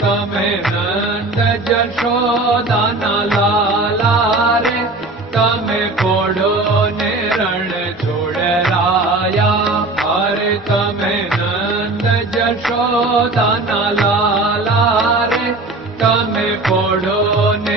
तमे लाला रे तमे पोड़ो ने छोड़राया अरे तमे नंद जशोदान लाला रे तमे पोड़ो ने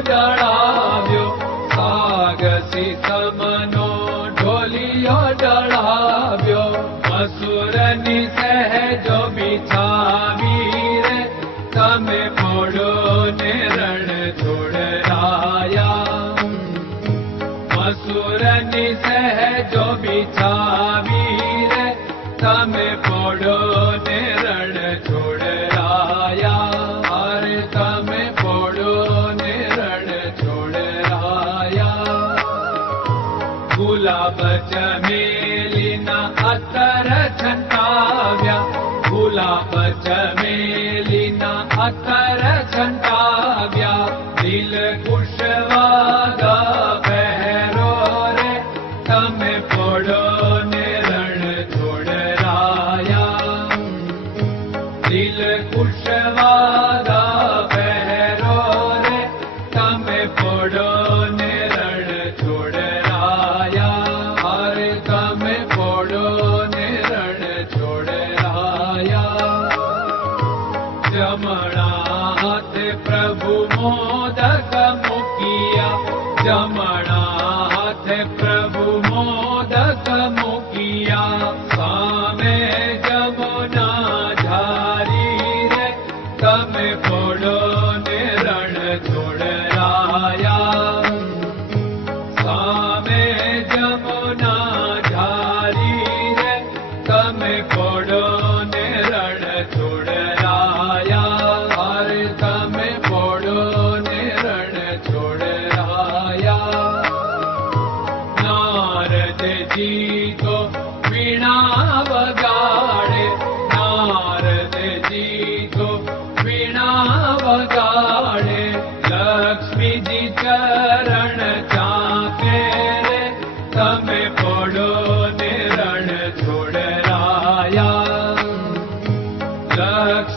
जड़ाव्यो। सागसी समनो ढोलियो जड़ाव्यो। असुरनि सहजो बिछावी रे। तमे पोड़ो सहजो बिछावी गुलाबच मेलिना अतर छन्ताव्या गुलाबच मेलिना अतर छन्ताव्या दिल कुशवादा पहरो रे तमे पड़ो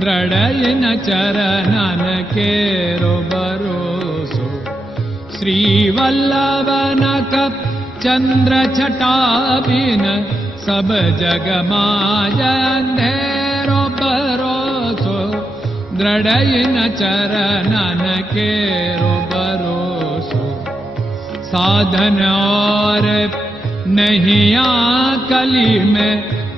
दृढय न चरणन केरो भरोसो श्री वल्लभ सब जगमायन्धेरो भरोसो द्रडय चरणन केरो भरोसो साधन और नहीं कली में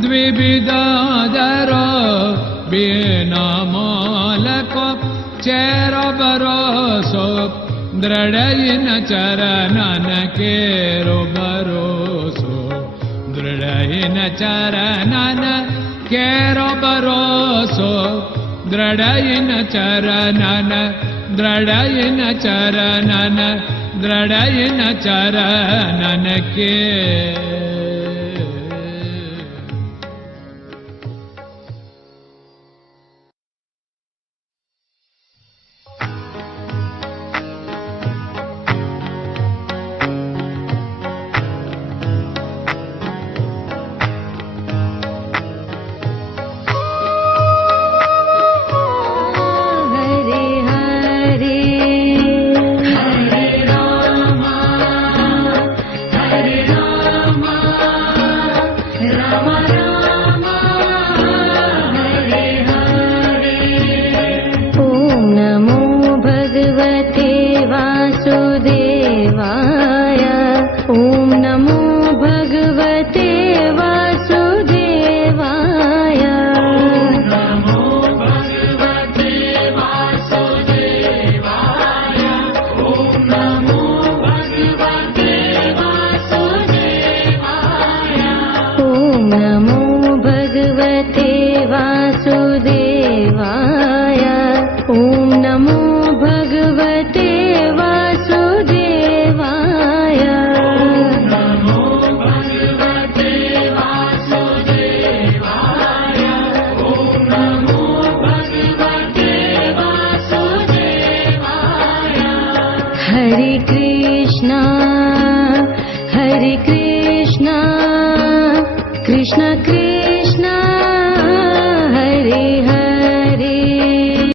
द्विविध आदरो सूर्य का चेर बरोसो दृढयिन चरणन केरो बरोसो दृढयिन चरणन केरो बरोसो दृढयिन चरणन दृढयिन चरणन दृढयिन चरणन